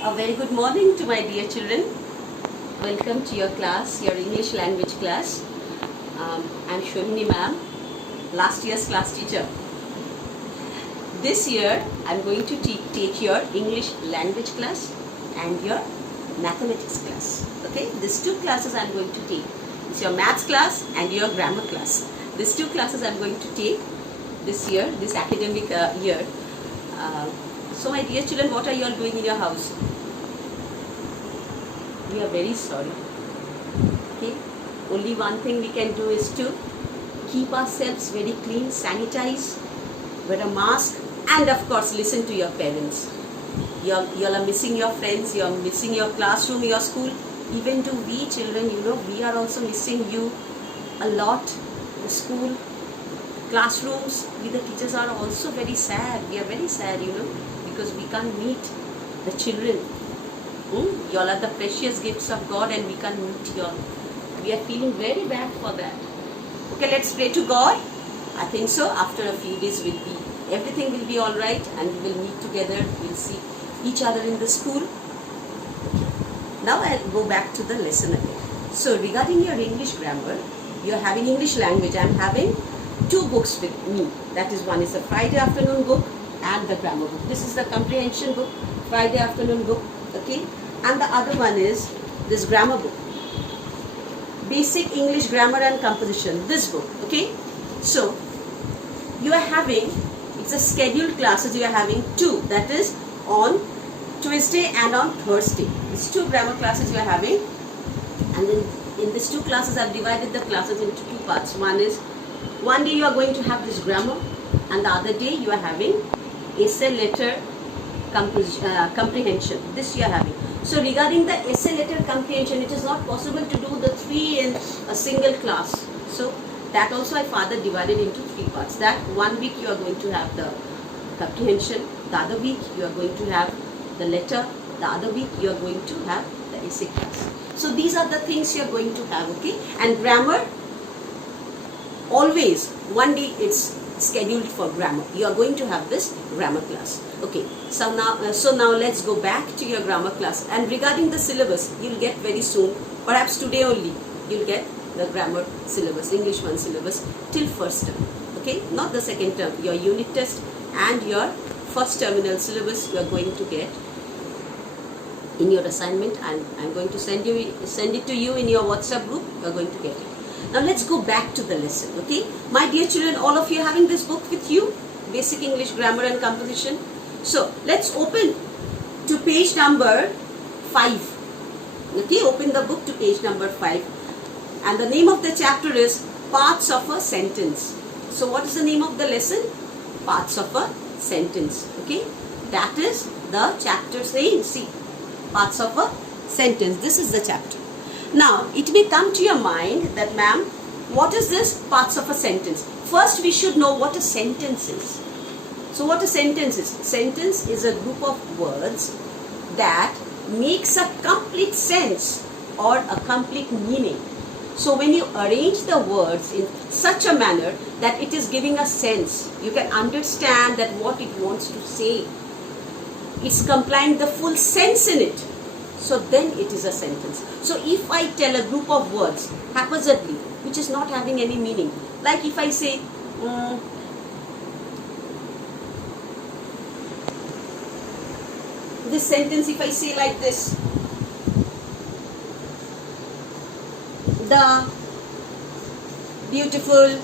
A very good morning to my dear children. Welcome to your class, your English language class. I'm Shonini ma'am, last year's class teacher. This year I'm going to take your English language class and your mathematics class. Okay, these two classes I'm going to take. It's your maths class and your grammar class. These two classes I'm going to take this year, this academic year. So my dear children, what are you all doing in your house? We are very sorry. Okay, only one thing we can do is to keep ourselves very clean, sanitize, wear a mask, and of course listen to your parents. You all are missing your friends, you are missing your classroom, your school. Even do we children, we are also missing you a lot. The school, classrooms, we the teachers are also very sad. We are very sad, because we can't meet the children. You all are the precious gifts of God and we can't meet you all. We are feeling very bad for that. Okay, let's pray to God. I think so. After a few days everything will be alright and we will meet together. We'll see each other in the school. Now I'll go back to the lesson again. So regarding your English grammar, you are having English language. I am having two books with me. That is, one is the Friday afternoon book and the grammar book. This is the comprehension book, Friday afternoon book. Okay, and the other one is this grammar book, Basic English Grammar and Composition, this book. Okay, so you are having, it's a scheduled classes, you are having two, that is on Tuesday and on Thursday. These two grammar classes you are having, and then in these two classes I have divided the classes into two parts. One day you are going to have this grammar and the other day you are having essay letter comprehension. This you are having. So regarding the essay letter comprehension, it is not possible to do the three in a single class. So that also I further divided into three parts. That 1 week you are going to have the comprehension, the other week you are going to have the letter, the other week you are going to have the essay class. So these are the things you are going to have. Okay, and grammar, always one day it's scheduled for grammar. You are going to have this grammar class. Okay, so now let's go back to your grammar class. And regarding the syllabus, you'll get very soon, perhaps today only, you'll get the grammar syllabus, English 1 syllabus till first term. Okay, not the second term. Your unit test and your first terminal syllabus you are going to get in your assignment, and I'm going to send it to you in your WhatsApp group. You are going to get it. Now let's go back to the lesson. Okay, my dear children, all of you having this book with you, Basic English Grammar and Composition. So let's open to page number 5. Okay, open the book to page number 5, and the name of the chapter is Parts of a Sentence. So what is the name of the lesson? Parts of a Sentence. Okay, that is the chapter's name. See, Parts of a Sentence. This is the chapter. Now, it may come to your mind that, ma'am, what is this parts of a sentence? First, we should know what a sentence is. So, what a sentence is? Sentence is a group of words that makes a complete sense or a complete meaning. So, when you arrange the words in such a manner that it is giving a sense, you can understand that what it wants to say. It's complying the full sense in it. So then it is a sentence. So if I tell a group of words haphazardly, which is not having any meaning, like if I say, this sentence, if I say like this, the beautiful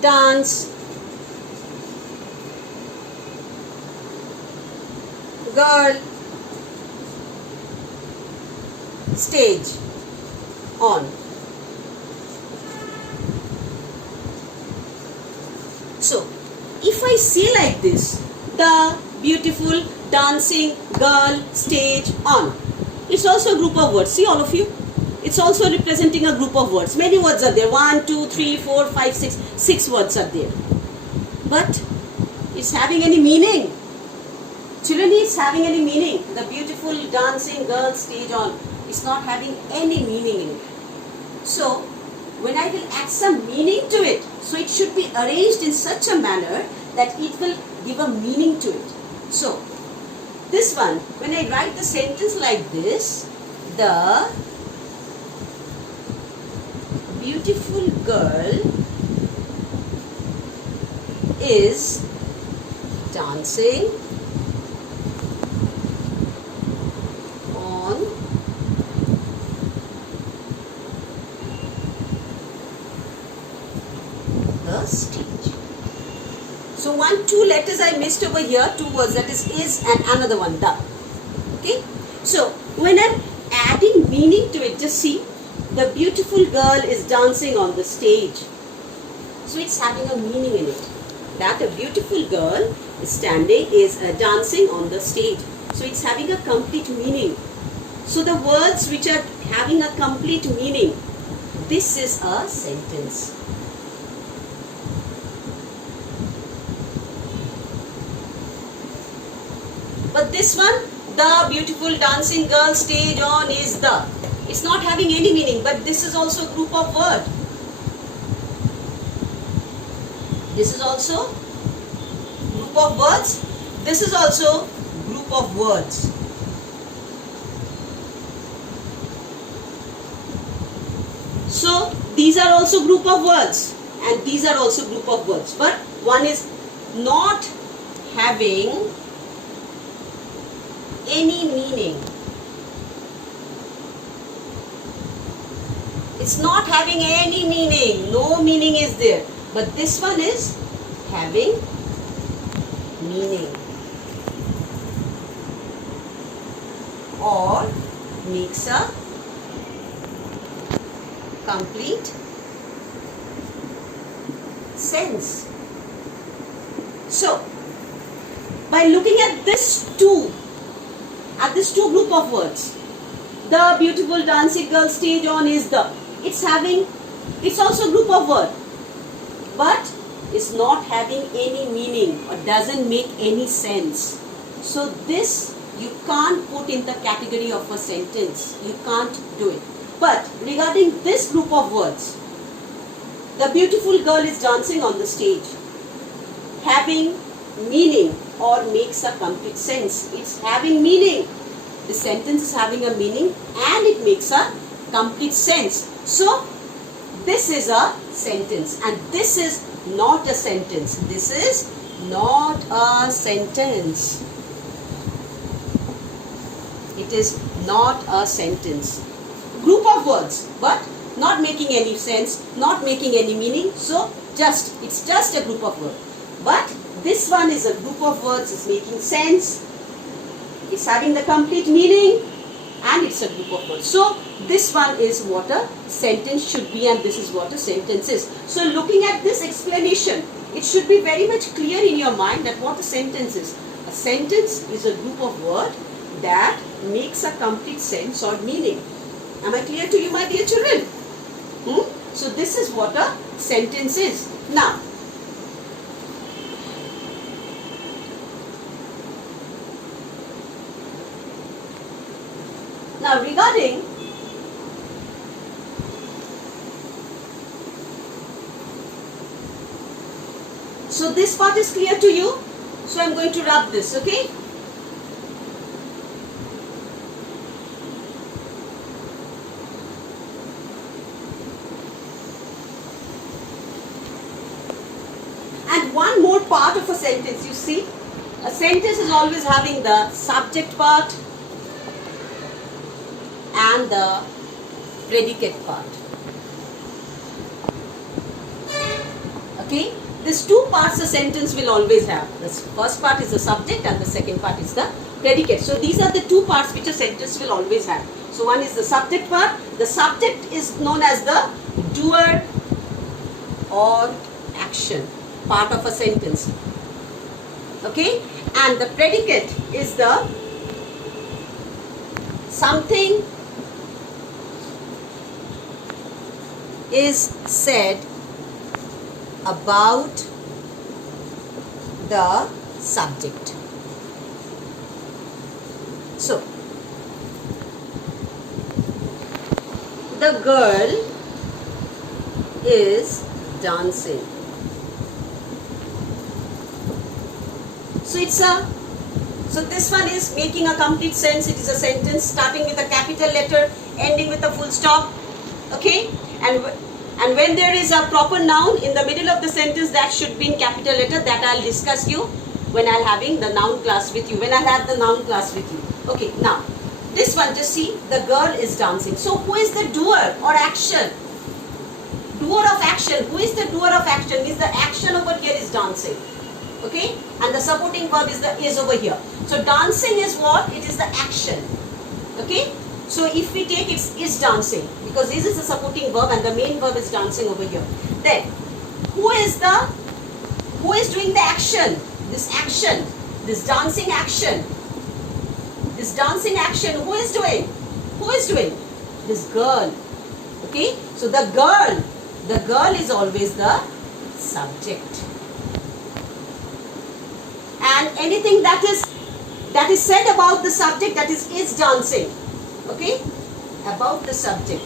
dance girl stage on. So if I say like this, the beautiful dancing girl stage on, it's also a group of words. See, all of you, it's also representing a group of words. Many words are there. 1, 2, 3, 4, 5, 6. 6 words are there. But it's having any meaning? Children, it's having any meaning? The beautiful dancing girl stage on, it's not having any meaning in it. So when I will add some meaning to it, so it should be arranged in such a manner that it will give a meaning to it. So, this one, when I write the sentence like this, the beautiful girl is dancing on the stage. So two letters I missed over here, two words, that is and another one, the. Okay. So when I'm adding meaning to it, just see, the beautiful girl is dancing on the stage. So it's having a meaning in it. That a beautiful girl is dancing on the stage. So it's having a complete meaning. So the words which are having a complete meaning, this is a sentence. But this one, the beautiful dancing girl stage on is the. It's not having any meaning, but this is also a group of word. This is also group of words. This is also group of words. So these are also group of words and these are also group of words. But one is not having any meaning. It's not having any meaning. No meaning is there. But this one is having meaning or makes a complete sense. So, by looking at this two group of words, the beautiful dancing girl stage on is the. It's also a group of word, but it's not having any meaning or doesn't make any sense. So this you can't put in the category of a sentence. You can't do it. But regarding this group of words, the beautiful girl is dancing on the stage, having meaning or makes a complete sense. It's having meaning. The sentence is having a meaning and it makes a complete sense. So this is a sentence and this is not a sentence. This is not a sentence. It is not a sentence. Group of words, but not making any sense, not making any meaning. So it's just a group of words. But this one is a group of words, it's making sense, it's having the complete meaning, and it's a group of words. So this one is what a sentence should be and this is what a sentence is. So looking at this explanation, it should be very much clear in your mind that what a sentence is. A sentence is a group of words that makes a complete sense or meaning. Am I clear to you, my dear children? So this is what a sentence is. Now regarding so this part is clear to you. So I'm going to rub this, okay? And one more part of a sentence, you see, a sentence is always having the subject part and the predicate part. Okay, these two parts the sentence will always have. The first part is the subject and the second part is the predicate. So these are the two parts which a sentence will always have. So one is the subject part. The subject is known as the doer or action part of a sentence. Okay, and the predicate is the something is said about the subject. So, the girl is dancing. So it's a, so this one is making a complete sense. It is a sentence starting with a capital letter, ending with a full stop. Okay, and when there is a proper noun in the middle of the sentence, that should be in capital letter. That I'll discuss you when I'll having the noun class with you. When I'll have the noun class with you. Okay, now this one, just see, the girl is dancing. So who is the doer or action? Doer of action. Who is the doer of action? Means the action over here is dancing. Okay, and the supporting verb is over here. So dancing is what? It is the action. Okay, so if we take it is dancing, because this is the supporting verb and the main verb is dancing over here. Then who is doing the action? This action, this dancing action. This dancing action, who is doing? Who is doing? This girl. Okay, so the girl is always the subject. And anything that is said about the subject, that is dancing. Okay, about the subject.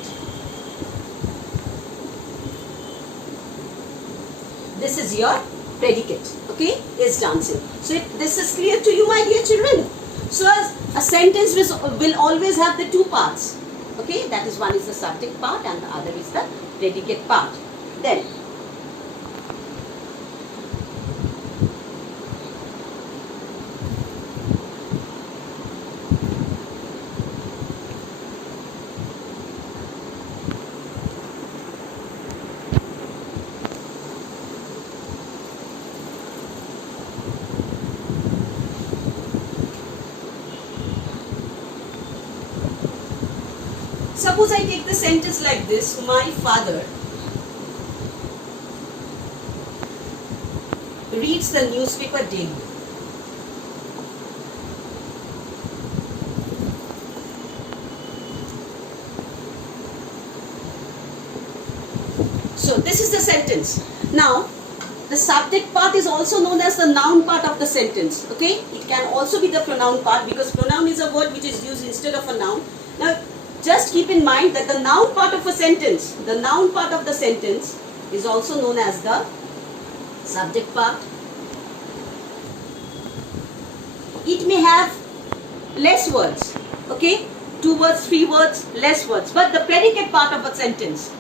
This is your predicate. Okay, is dancing. So this is clear to you, my dear children. So a sentence will always have the two parts. Okay, that is, one is the subject part and the other is the predicate part. Then suppose I take the sentence like this: my father reads the newspaper daily. So this is the sentence. Now the subject part is also known as the noun part of the sentence. Okay, it can also be the pronoun part, because pronoun is a word which is used instead of a noun. Now just keep in mind that the noun part of a sentence, the noun part of the sentence is also known as the subject part. It may have less words, okay, 2 words, 3 words, less words, but the predicate part of a sentence,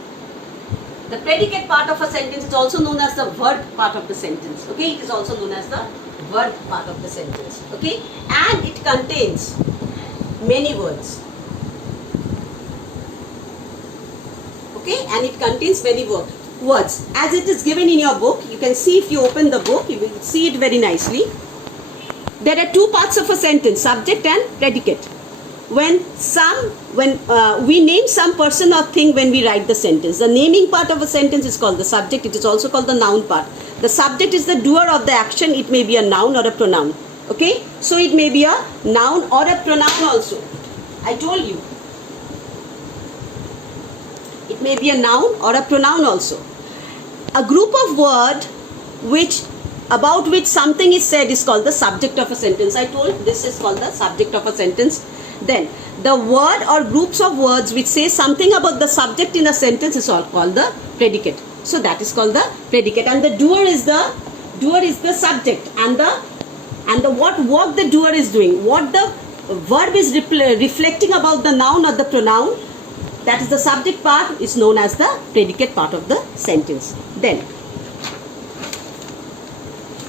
the predicate part of a sentence is also known as the verb part of the sentence. Okay, it is also known as the verb part of the sentence. Okay, and it contains many words. Okay, and it contains many words. As it is given in your book, you can see, if you open the book, you will see it very nicely. There are 2 parts of a sentence: subject and predicate. When we name some person or thing when we write the sentence, the naming part of a sentence is called the subject. It is also called the noun part. The subject is the doer of the action. It may be a noun or a pronoun. Okay, so it may be a noun or a pronoun also. I told you. It may be a noun or a pronoun also. A group of words about which something is said is called the subject of a sentence. I told this is called the subject of a sentence. Then the word or groups of words which say something about the subject in a sentence is all called the predicate. So that is called the predicate, and the doer is the subject, and the what work the doer is doing, what the verb is reflecting about the noun or the pronoun, that is the subject part, is known as the predicate part of the sentence. Then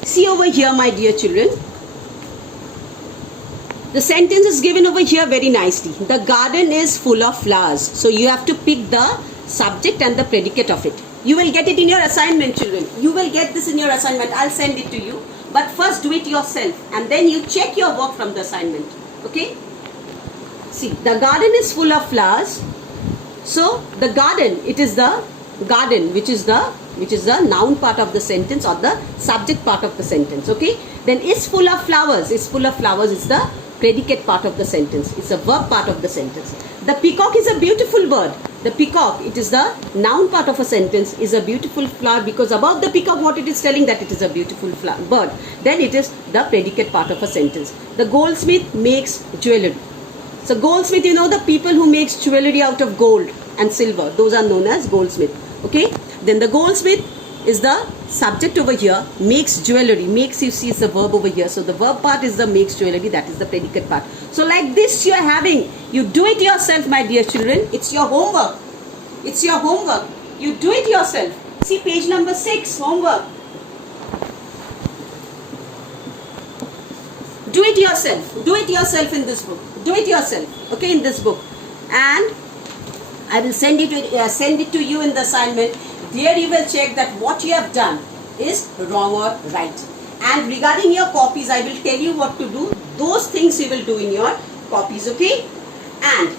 see over here, my dear children, the sentence is given over here very nicely. The garden is full of flowers. So you have to pick the subject and the predicate of it. You will get it in your assignment, children. You will get this in your assignment. I'll send it to you. But first do it yourself, and then you check your work from the assignment. Okay? See, the garden is full of flowers. So the garden, it is the garden which is the noun part of the sentence or the subject part of the sentence. Okay? Then is full of flowers. Is full of flowers is the predicate part of the sentence. It's a verb part of the sentence. The peacock is a beautiful bird. The peacock, it is the noun part of a sentence, is a beautiful flower, because about the peacock what it is telling, that it is a beautiful bird. Then it is the predicate part of a sentence. The goldsmith makes jewelry. So goldsmith, you know, the people who makes jewelry out of gold and silver, those are known as goldsmith. Okay? Then the goldsmith is the subject over here. Makes jewelry. Makes, you see, is the verb over here. So the verb part is the makes jewelry. That is the predicate part. So like this you are having. You do it yourself, my dear children. It's your homework. It's your homework. You do it yourself. See page number 6, homework. Do it yourself. Do it yourself in this book. Do it yourself. Okay, in this book. And I will send it to you in the assignment. There you will check that what you have done is wrong or right. And regarding your copies, I will tell you what to do. Those things you will do in your copies, okay? And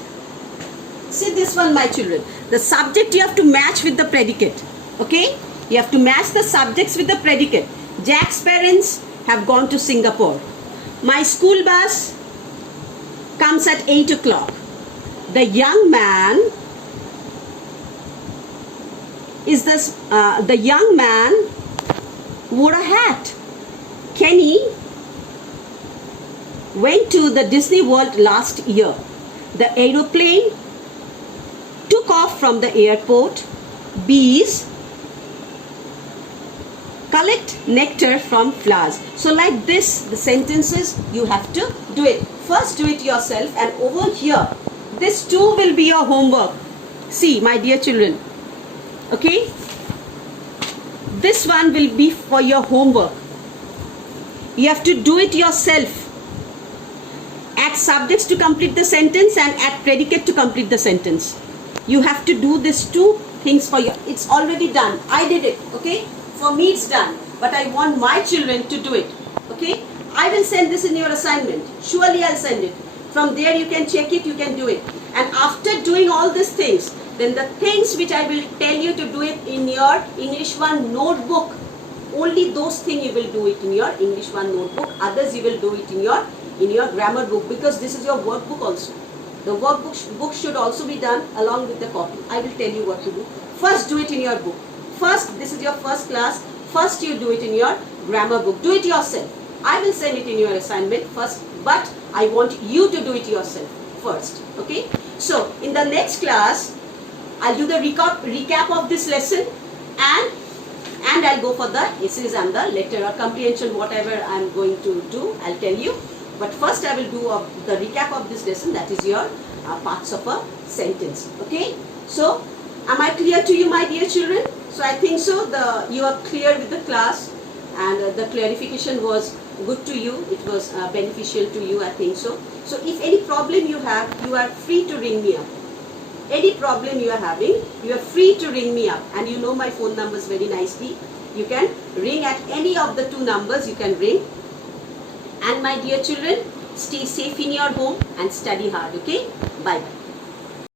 see this one, my children. The subject you have to match with the predicate, okay? You have to match the subjects with the predicate. Jack's parents have gone to Singapore. My school bus comes at 8 o'clock. The young man is this. The young man wore a hat. Kenny went to the Disney World last year. The aeroplane took off from the airport. Bees collect nectar from flowers. So like this, the sentences you have to do it. First do it yourself, and over here, this too will be your homework. See, my dear children, okay? This one will be for your homework. You have to do it yourself. Add subjects to complete the sentence and add predicate to complete the sentence. You have to do these two things for you. It's already done. I did it, okay? For me it's done. But I want my children to do it, okay? I will send this in your assignment. Surely I'll send it. From there you can check it, you can do it. And after doing all these things, then the things which I will tell you to do it in your English 1 notebook, only those things you will do it in your English 1 notebook. Others you will do it in your grammar book, because this is your workbook also. The workbook should also be done along with the copy. I will tell you what to do. First do it in your book. First, this is your first class. First you do it in your grammar book. Do it yourself. I will send it in your assignment first, but I want you to do it yourself first. Okay? So, in the next class, I'll do the recap of this lesson, and I'll go for the essays and the letter or comprehension, whatever I'm going to do, I'll tell you. But first I will do the recap of this lesson, that is your parts of a sentence. Okay? So, am I clear to you, my dear children? So, I think so. You are clear with the class, and the clarification was good to you. It was beneficial to you, I think so. So, if any problem you have, you are free to ring me up. Any problem you are having, you are free to ring me up. And you know my phone numbers very nicely. You can ring at any of the 2 numbers, you can ring. And my dear children, stay safe in your home and study hard, okay? Bye-bye.